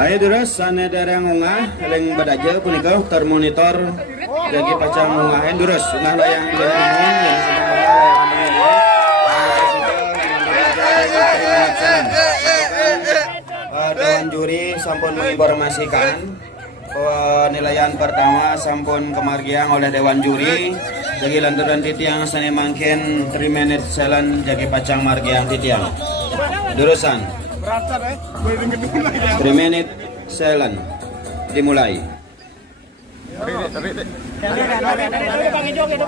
Ayo terus sana dari yang ungah, yang badaja punika termonitor jadi pacang ungahin terus ungah layang Dewan juri sampun menginformasikan penilaian pertama sampun kemargian oleh Dewan juri. Jadi lanturan titiang sani mangkin 3 menit selan jadi pacang margiang titiang. Durusan 3 menit selan dimulai.